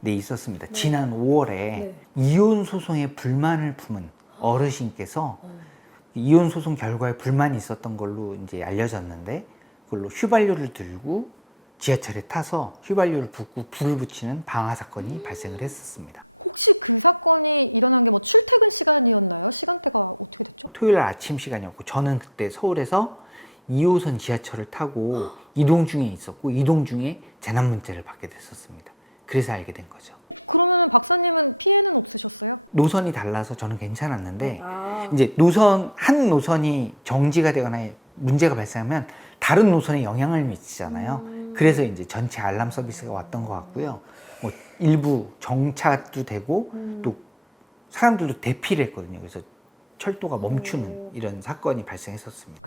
네, 있었습니다. 지난 5월에 네. 이혼 소송에 불만을 품은 어르신께서 이혼 소송 결과에 불만이 있었던 걸로 이제 알려졌는데, 그걸로 휘발유를 들고 지하철에 타서 휘발유를 붓고 불을 붙이는 방화 사건이 발생을 했었습니다. 토요일 아침 시간이었고, 저는 그때 서울에서 2호선 지하철을 타고 이동 중에 있었고, 이동 중에 재난 문자를 받게 됐었습니다. 그래서 알게 된 거죠. 노선이 달라서 저는 괜찮았는데, 이제 한 노선이 정지가 되거나 문제가 발생하면 다른 노선에 영향을 미치잖아요. 그래서 이제 전체 알람 서비스가 왔던 것 같고요. 뭐 일부 정차도 되고 또 사람들도 대피를 했거든요. 그래서 철도가 멈추는 이런 사건이 발생했었습니다.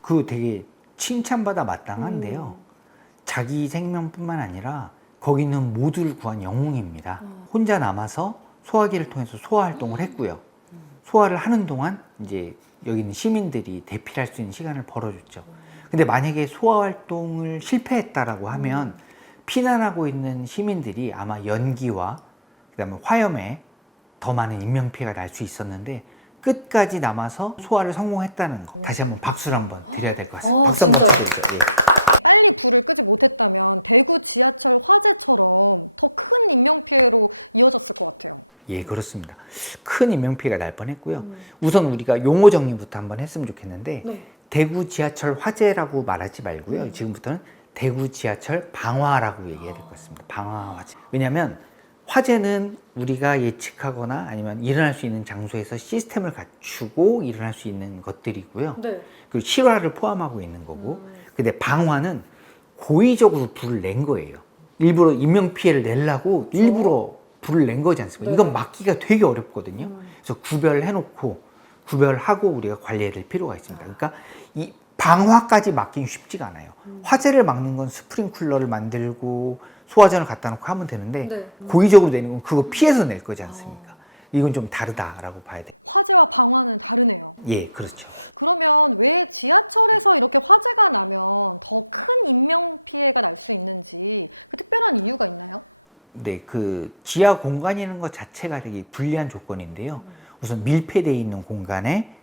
그 되게 칭찬받아 마땅한데요. 자기 생명뿐만 아니라 거기 있는 모두를 구한 영웅입니다. 혼자 남아서 소화기를 통해서 소화 활동을 했고요. 소화를 하는 동안 이제 여기 있는 시민들이 대피할 수 있는 시간을 벌어줬죠. 근데 만약에 소화 활동을 실패했다라고 하면 피난하고 있는 시민들이 아마 연기와 그다음에 화염에 더 많은 인명피해가 날 수 있었는데, 끝까지 남아서 소화를 성공했다는 거, 다시 한번 박수를 한번 드려야 될 것 같습니다. 박수 한번 쳐드리죠. 예. 예, 그렇습니다. 큰 인명피해가 날 뻔했고요. 우선 우리가 용어 정리부터 한번 했으면 좋겠는데, 네. 대구 지하철 화재라고 말하지 말고요. 지금부터는 대구 지하철 방화라고 얘기해야 될 것 같습니다. 방화 화재. 왜냐하면 화재는 우리가 예측하거나 아니면 일어날 수 있는 장소에서 시스템을 갖추고 일어날 수 있는 것들이고요. 네. 그 실화를 포함하고 있는 거고, 근데 방화는 고의적으로 불을 낸 거예요. 일부러 인명피해를 내려고 일부러 불을 낸 거지 않습니까? 네. 이건 막기가 되게 어렵거든요. 그래서 구별하고 우리가 관리해야 될 필요가 있습니다. 그러니까 이 방화까지 막기는 쉽지가 않아요. 화재를 막는 건 스프링쿨러를 만들고 소화전을 갖다 놓고 하면 되는데, 네. 고의적으로 내는 건 그거 피해서 낼 거지 않습니까? 이건 좀 다르다라고 봐야 돼요. 예, 그렇죠. 네, 그 지하 공간이라는 것 자체가 되게 불리한 조건인데요. 우선 밀폐되어 있는 공간에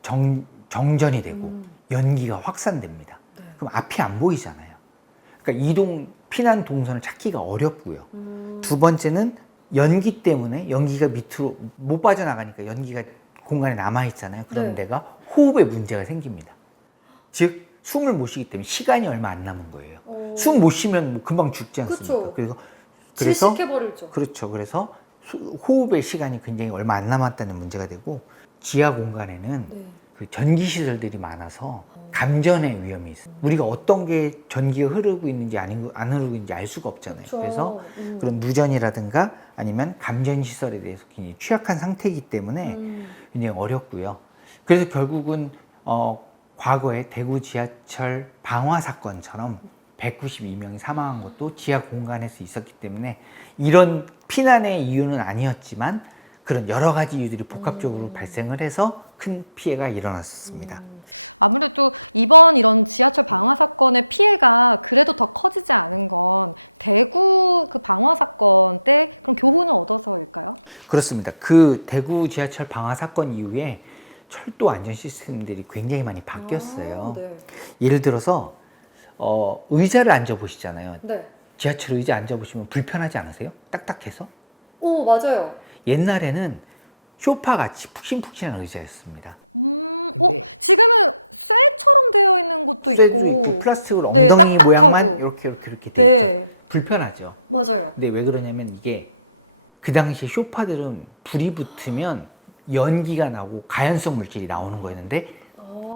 정전이 되고 연기가 확산됩니다. 네. 그럼 앞이 안 보이잖아요. 그러니까 피난 동선을 찾기가 어렵고요. 두 번째는 연기 때문에 연기가 밑으로 못 빠져나가니까 연기가 공간에 남아있잖아요. 그런 네. 데가 호흡에 문제가 생깁니다. 즉, 숨을 못 쉬기 때문에 시간이 얼마 안 남은 거예요. 숨 못 쉬면 뭐 금방 죽지 않습니까? 그쵸. 그래서 질식해버리죠. 그렇죠. 그래서 호흡의 시간이 굉장히 얼마 안 남았다는 문제가 되고, 지하 공간에는 네. 그 전기 시설들이 많아서 감전의 위험이 있어요. 우리가 어떤 게 전기가 흐르고 있는지 안 흐르고 있는지 알 수가 없잖아요. 그쵸. 그래서 그런 무전이라든가 아니면 감전 시설에 대해서 굉장히 취약한 상태이기 때문에 굉장히 어렵고요. 그래서 결국은 과거에 대구 지하철 방화 사건처럼 192명이 사망한 것도 지하 공간에서 있었기 때문에, 이런 피난의 이유는 아니었지만 그런 여러 가지 이유들이 복합적으로 발생을 해서 큰 피해가 일어났었습니다. 그렇습니다. 그 대구 지하철 방화 사건 이후에 철도 안전 시스템들이 굉장히 많이 바뀌었어요. 네. 예를 들어서 의자를 앉아 보시잖아요. 네. 지하철 의자 앉아 보시면 불편하지 않으세요? 딱딱해서? 오, 맞아요. 옛날에는 소파 같이 푹신푹신한 의자였습니다. 쇠도 있고 플라스틱으로 네, 엉덩이 딱딱하고. 모양만 이렇게 돼 있죠. 네. 불편하죠. 맞아요. 근데 왜 그러냐면, 이게 그 당시에 소파들은 불이 붙으면 연기가 나고 가연성 물질이 나오는 거였는데,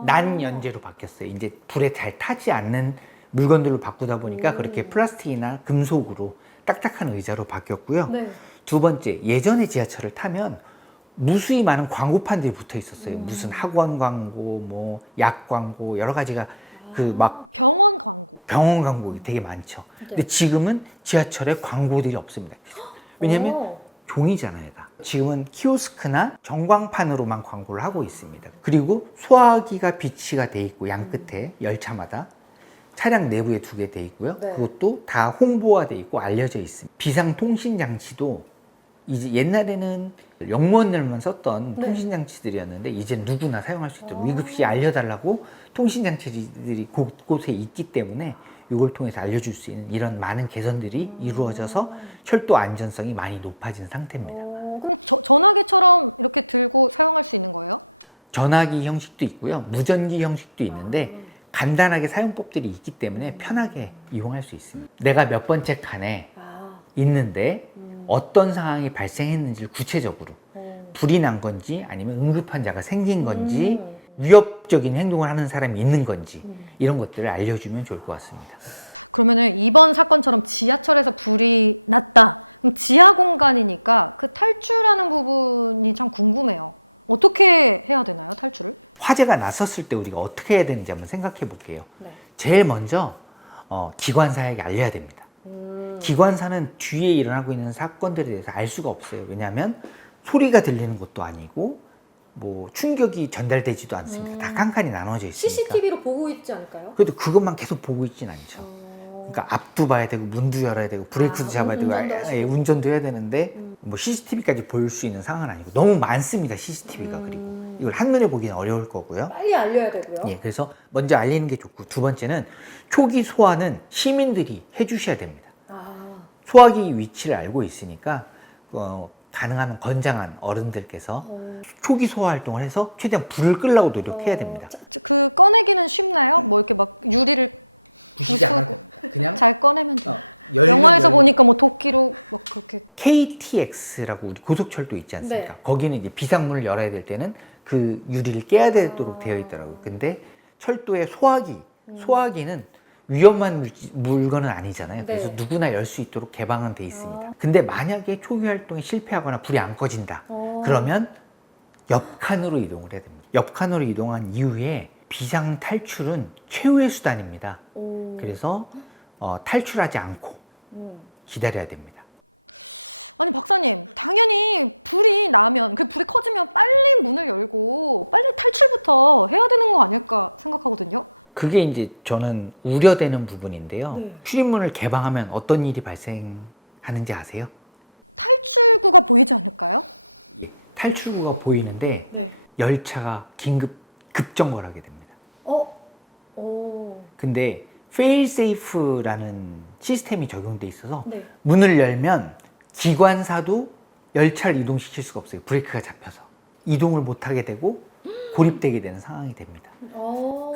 난연제로 바뀌었어요. 이제 불에 잘 타지 않는 물건들로 바꾸다 보니까 그렇게 플라스틱이나 금속으로 딱딱한 의자로 바뀌었고요. 네. 두 번째, 예전에 지하철을 타면 무수히 많은 광고판들이 붙어 있었어요. 무슨 학원 광고, 뭐 약 광고, 여러 가지가 그 막 병원 광고 되게 많죠. 근데 지금은 지하철에 광고들이 없습니다. 왜냐하면 종이잖아요, 다. 지금은 키오스크나 전광판으로만 광고를 하고 있습니다. 그리고 소화기가 비치가 돼 있고 양 끝에 열차마다 차량 내부에 2개 돼 있고요. 네. 그것도 다 홍보화돼 있고 알려져 있습니다. 비상통신 장치도 이제 옛날에는 영무원들만 썼던 네. 통신 장치들이었는데 이제 누구나 사용할 수 있도록 아. 위급시 알려달라고 통신 장치들이 곳곳에 있기 때문에 이걸 통해서 알려줄 수 있는 이런 많은 개선들이 이루어져서 철도 안전성이 많이 높아진 상태입니다. 전화기 형식도 있고요, 무전기 형식도 있는데 간단하게 사용법들이 있기 때문에 편하게 이용할 수 있습니다. 내가 몇 번째 칸에 있는데 어떤 상황이 발생했는지를 구체적으로 불이 난 건지 아니면 응급환자가 생긴 건지 위협적인 행동을 하는 사람이 있는 건지 이런 것들을 알려주면 좋을 것 같습니다. 화재가 났었을 때 우리가 어떻게 해야 되는지 한번 생각해 볼게요. 네. 제일 먼저 기관사에게 알려야 됩니다. 기관사는 뒤에 일어나고 있는 사건들에 대해서 알 수가 없어요. 왜냐하면 소리가 들리는 것도 아니고 뭐 충격이 전달되지도 않습니다. 다 칸칸이 나눠져 있으니까. CCTV로 보고 있지 않을까요? 그래도 그것만 계속 보고 있진 않죠. 그러니까 앞도 봐야 되고 문도 열어야 되고 브레이크도 잡아야 되고 운전도 하시고. 운전도 해야 되는데 뭐 CCTV까지 볼 수 있는 상황은 아니고 너무 많습니다. CCTV가. 그리고 이걸 한눈에 보기는 어려울 거고요. 빨리 알려야 되고요. 예, 그래서 먼저 알리는 게 좋고, 두 번째는 초기 소화는 시민들이 해주셔야 됩니다. 소화기 위치를 알고 있으니까 가능하면 건장한 어른들께서 초기 소화 활동을 해서 최대한 불을 끄려고 노력해야 됩니다. KTX라고 우리 고속철도 있지 않습니까? 네. 거기는 이제 비상문을 열어야 될 때는 그 유리를 깨야 되도록 되어 있더라고요. 근데 철도의 소화기는 위험한 물건은 아니잖아요. 그래서 네. 누구나 열 수 있도록 개방은 돼 있습니다. 근데 만약에 초기 활동이 실패하거나 불이 안 꺼진다. 그러면 옆칸으로 이동을 해야 됩니다. 옆칸으로 이동한 이후에 비상 탈출은 최후의 수단입니다. 그래서 탈출하지 않고 기다려야 됩니다. 그게 이제 저는 우려되는 부분인데요. 네. 출입문을 개방하면 어떤 일이 발생하는지 아세요? 탈출구가 보이는데 네. 열차가 긴급 급정거를 하게 됩니다. 근데 fail-safe라는 시스템이 적용돼 있어서 네. 문을 열면 기관사도 열차를 이동시킬 수가 없어요. 브레이크가 잡혀서 이동을 못하게 되고 고립되게 되는 상황이 됩니다.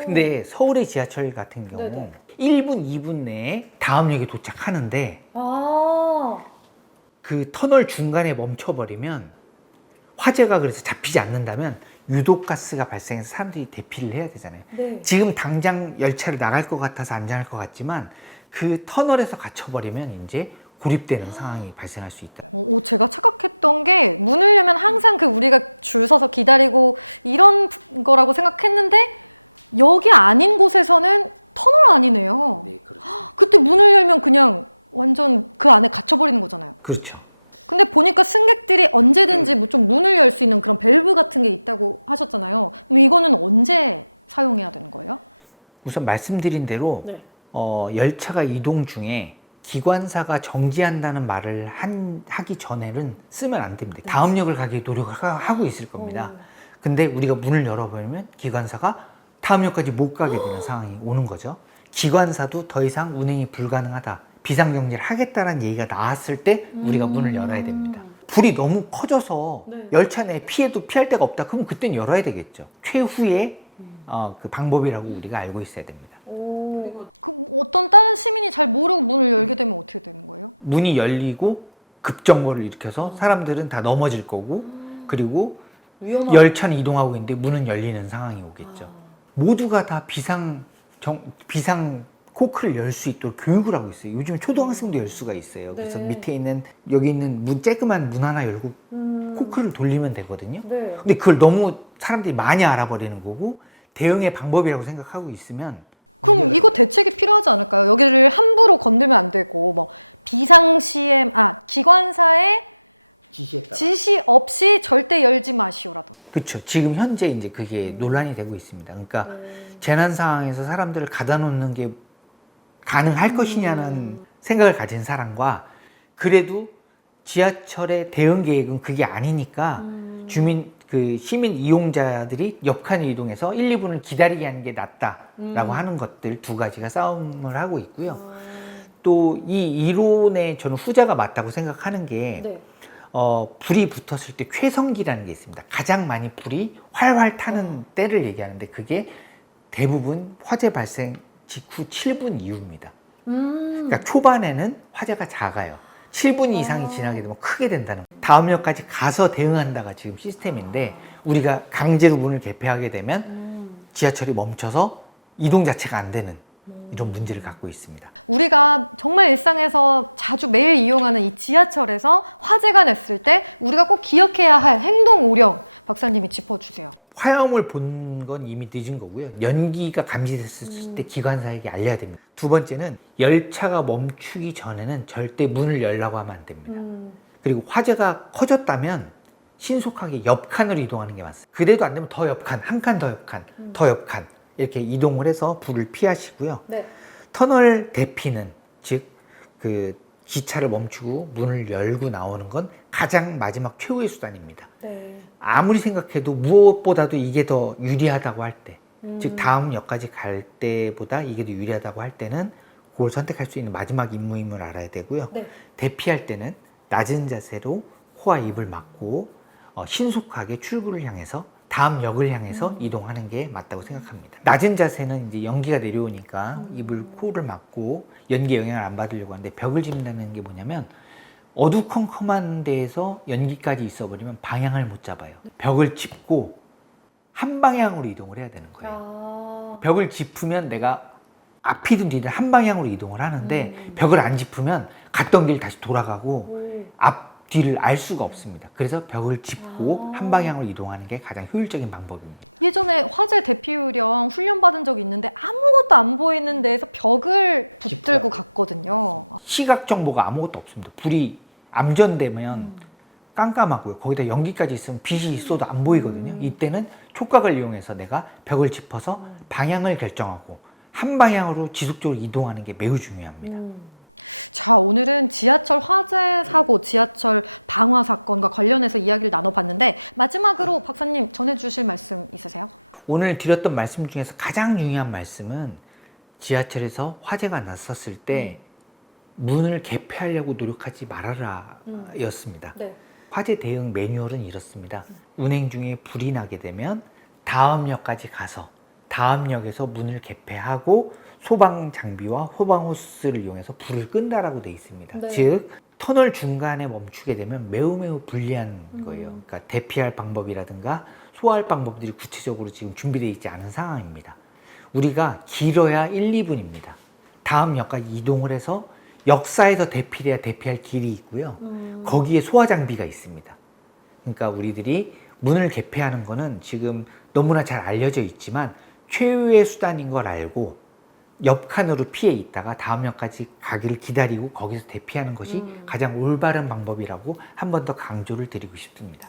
근데 서울의 지하철 같은 경우 네네. 1분, 2분 내에 다음 역에 도착하는데 아, 그 터널 중간에 멈춰버리면 화재가 그래서 잡히지 않는다면 유독가스가 발생해서 사람들이 대피를 해야 되잖아요. 네. 지금 당장 열차를 나갈 것 같아서 안전할 것 같지만 그 터널에서 갇혀버리면 이제 고립되는 상황이 발생할 수 있다. 그렇죠. 우선 말씀드린 대로 네. 열차가 이동 중에 기관사가 정지한다는 말을 하기 전에는 쓰면 안 됩니다. 다음 역을 가기 노력을 하고 있을 겁니다. 근데 우리가 문을 열어버리면 기관사가 다음 역까지 못 가게 되는 상황이 오는 거죠. 기관사도 더 이상 운행이 불가능하다, 비상경제를 하겠다는 얘기가 나왔을 때 우리가 문을 열어야 됩니다. 불이 너무 커져서 네. 열차 내에 피해도 피할 데가 없다, 그럼 그땐 열어야 되겠죠. 최후의 그 방법이라고 우리가 알고 있어야 됩니다. 문이 열리고 급정거를 일으켜서 사람들은 다 넘어질 거고, 그리고 위험한. 열차는 이동하고 있는데 문은 열리는 상황이 오겠죠. 모두가 다 비상 코크를 열 수 있도록 교육을 하고 있어요. 요즘에 초등학생도 열 수가 있어요. 그래서 네. 밑에 있는 여기 있는 쬐끄만 문 하나 열고 코크를 돌리면 되거든요. 네. 근데 그걸 너무 사람들이 많이 알아버리는 거고 대응의 방법이라고 생각하고 있으면 그렇죠. 지금 현재 이제 그게 논란이 되고 있습니다. 그러니까 재난 상황에서 사람들을 가다 놓는 게 가능할 것이냐는 생각을 가진 사람과 그래도 지하철의 대응 계획은 그게 아니니까 시민 이용자들이 옆칸을 이동해서 1, 2분을 기다리게 하는 게 낫다라고 하는 것들 두 가지가 싸움을 하고 있고요. 또 이 이론에 저는 후자가 맞다고 생각하는 게 네. 불이 붙었을 때 쾌성기라는 게 있습니다. 가장 많이 불이 활활 타는 때를 얘기하는데 그게 대부분 화재 발생 직후 7분 이후입니다. 그러니까 초반에는 화재가 작아요. 7분 이상이 지나게 되면 크게 된다는 거예요. 다음 역까지 가서 대응한다가 지금 시스템인데 우리가 강제로 문을 개폐하게 되면 지하철이 멈춰서 이동 자체가 안 되는 이런 문제를 갖고 있습니다. 화염을 본 건 이미 늦은 거고요. 연기가 감지됐을 때 기관사에게 알려야 됩니다. 두 번째는 열차가 멈추기 전에는 절대 문을 열라고 하면 안 됩니다. 그리고 화재가 커졌다면 신속하게 옆칸으로 이동하는 게 맞습니다. 그래도 안 되면 더 옆칸, 한 칸 더 옆칸, 더 옆칸 이렇게 이동을 해서 불을 피하시고요. 네. 터널 대피는 즉 그 기차를 멈추고 문을 열고 나오는 건 가장 마지막 최후의 수단입니다. 네. 아무리 생각해도 무엇보다도 이게 더 유리하다고 할 때, 즉 다음 역까지 갈 때보다 이게 더 유리하다고 할 때는 그걸 선택할 수 있는 마지막 임무임을 알아야 되고요. 네. 대피할 때는 낮은 자세로 코와 입을 막고 신속하게 출구를 향해서 다음 역을 향해서 이동하는 게 맞다고 생각합니다. 낮은 자세는 이제 연기가 내려오니까 입을 코를 막고 연기에 영향을 안 받으려고 하는데 벽을 짚는다는 게 뭐냐면 어두컴컴한 데에서 연기까지 있어버리면 방향을 못 잡아요. 벽을 짚고 한 방향으로 이동을 해야 되는 거예요. 벽을 짚으면 내가 앞이든 뒤든 한 방향으로 이동을 하는데 벽을 안 짚으면 갔던 길 다시 돌아가고 앞 뒤를 알 수가 없습니다. 그래서 벽을 짚고 한 방향으로 이동하는 게 가장 효율적인 방법입니다. 시각 정보가 아무것도 없습니다. 불이 암전되면 깜깜하고요. 거기다 연기까지 있으면 빛이 있어도 안 보이거든요. 이때는 촉각을 이용해서 내가 벽을 짚어서 방향을 결정하고 한 방향으로 지속적으로 이동하는 게 매우 중요합니다. 오늘 드렸던 말씀 중에서 가장 중요한 말씀은 지하철에서 화재가 났었을 때 문을 개폐하려고 노력하지 말아라 였습니다. 네. 화재 대응 매뉴얼은 이렇습니다. 운행 중에 불이 나게 되면 다음 역까지 가서 다음 역에서 문을 개폐하고 소방 장비와 소방 호스를 이용해서 불을 끈다라고 되어 있습니다. 네. 즉 터널 중간에 멈추게 되면 매우 불리한 거예요. 그러니까 대피할 방법이라든가 소화할 방법들이 구체적으로 지금 준비되어 있지 않은 상황입니다. 우리가 길어야 1, 2분입니다. 다음 역까지 이동을 해서 역사에서 대피해야 대피할 길이 있고요. 거기에 소화 장비가 있습니다. 그러니까 우리들이 문을 개폐하는 거는 지금 너무나 잘 알려져 있지만 최후의 수단인 걸 알고 옆칸으로 피해 있다가 다음 역까지 가기를 기다리고 거기서 대피하는 것이 가장 올바른 방법이라고 한 번 더 강조를 드리고 싶습니다.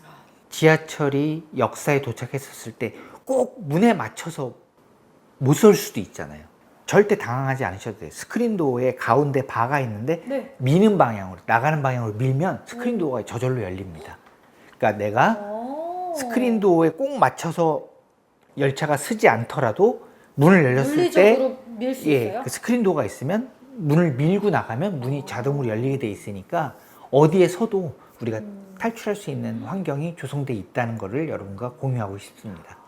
지하철이 역사에 도착했었을 때 꼭 문에 맞춰서 못 설 수도 있잖아요. 절대 당황하지 않으셔도 돼요. 스크린도어에 가운데 바가 있는데 네. 미는 방향으로, 나가는 방향으로 밀면 스크린도어가 저절로 열립니다. 그러니까 내가 스크린도어에 꼭 맞춰서 열차가 서지 않더라도 문을 열렸을 때 물리적으로 밀 수 있어요? 그 스크린도어가 있으면 문을 밀고 나가면 문이 자동으로 열리게 돼 있으니까 어디에 서도 우리가 탈출할 수 있는 환경이 조성돼 있다는 것을 여러분과 공유하고 싶습니다.